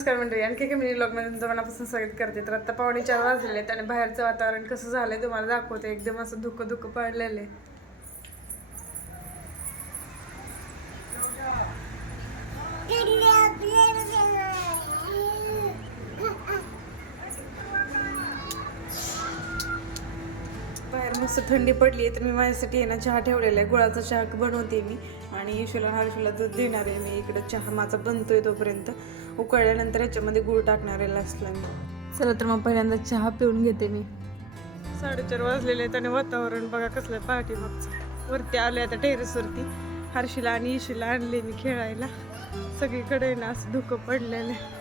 नमस्कार मंडळी, आणखी एका मिनी व्लॉगमध्ये तुमचं मनापासून स्वागत करते. तर आता 4:15 वाजलेले आणि बाहेरचं वातावरण कसं झालंय तुम्हाला दाखवते. एकदम असं धुकं पडलेलं आहे. बाहेर मस्त थंडी पडली आहे तर मी माझ्यासाठी आहे ना चहा ठेवलेला आहे. गुळाचा चहा बनवते मी आणि ईशूला हर्षूला दूध देणार आहे मी. इकडं चहा माझा बनतोय तोपर्यंत उकळल्यानंतर याच्यामध्ये गुळ टाकणार आहे लास्टला मी. चला तर मग पहिल्यांदा चहा पिऊन घेते मी. 4:30 वाजलेले आहेत आणि वातावरण बघा कसलं पहाटे. मागचं वरती आले आता टेरेसवरती. हर्षीला आणि ईशूला आणले मी खेळायला. सगळीकडे ना असं धुकं पडलेलं आहे.